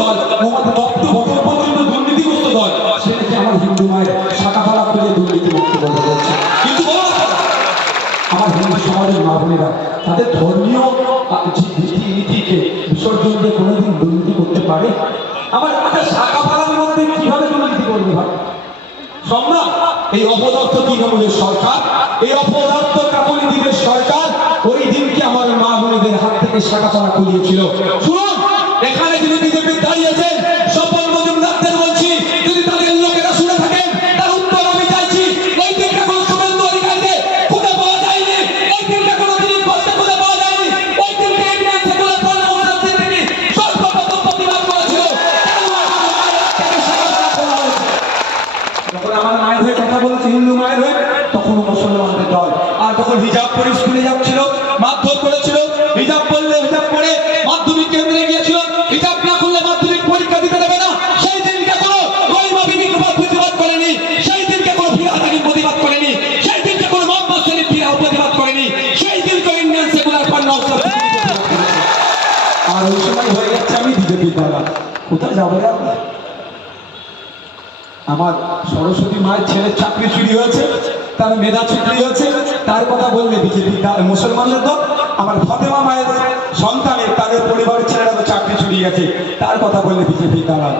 দল, পর্যন্ত দুর্নীতিগ্রস্ত দল, সে নাকি আমার হিন্দু মায়ের শাখা ফালা খুলে দুর্নীতি মুক্ত বন্ধ করছে। কিন্তু আমার হিন্দু সমাজের মা বোনেরা তাদের ধর্মীয় রীতিনীতিকে বিসর্জন দিয়ে কোনোদিন দুর্নীতি করতে পারে? আমার শাখা ফালার মধ্যে কিভাবে দুর্নীতি করবে ভাই? সম্ভব? এই অপদার্থ তৃণমূলের সরকার, এই অপদার্থ কাকলিদিনের সরকার ওই দিনকে আমার মা বোনেদের হাত থেকে শাখা ফালা খুলিয়েছিল। শুনুন, এখানে যিনি বিজেপি দাঁড়িয়েছেন স্বপন মজুমদারদের বলছি, যদি তাদের লোকেরা শুনে থাকেন তার উত্তর আমি চাইছি। ওই দিনটা কোনো শুভেন্দু অধিকারীকে খুঁজে পাওয়া যায়নি, ওই দিনটা কোনো দিলীপ ঘোষকে খুঁজে পাওয়া যায়নি, ওই দিনকে Indian secular front Mamata Siddiqui সর্বপ্রথম প্রতিবাদ করেছিল। যখন আমার মায়ের হয়ে কথা বলেছে, হিন্দু মায়ের হয়ে, তখন মুসলমানদের দল। আর যখন হিজাব পরে স্কুলে যাচ্ছিল, মারধর করেছিল, হিজাব পরলে হিজাব পরে মাধ্যমিক কেন্দ্রে গিয়েছিল, হিজাব না করলে মাধ্যমিক পরীক্ষা দিতে দেবে না, সেই দিনকে কোনো গরিমা বিবি প্রতিবাদ করেনি, সেই দিনকে কোনো ফিরহাদ হাকিম প্রতিবাদ করেনি, সেই দিনকে কোনো মোহাম্মদ সেলিম ফিরহাদ প্রতিবাদ করেনি, সেই দিনকে ইন্ডিয়ান সেকুলার ফ্রন্ট আর ওই সময় হয়ে যাচ্ছে আমি বিজেপির দ্বারা। কোথায় যাবে আপনার? আমার সরস্বতী মায়ের ছেলের চাকরি চুরি হয়েছে, তার মেধা চুরি হয়েছে, তার কথা বললে বিজেপি মুসলমানদের দল। আমার ফাতেমা মায়ের সন্তানের, তাদের পরিবারের ছেলেরা তো চাকরি চুরি গেছে, তার কথা বললে বিজেপি দ্বারা।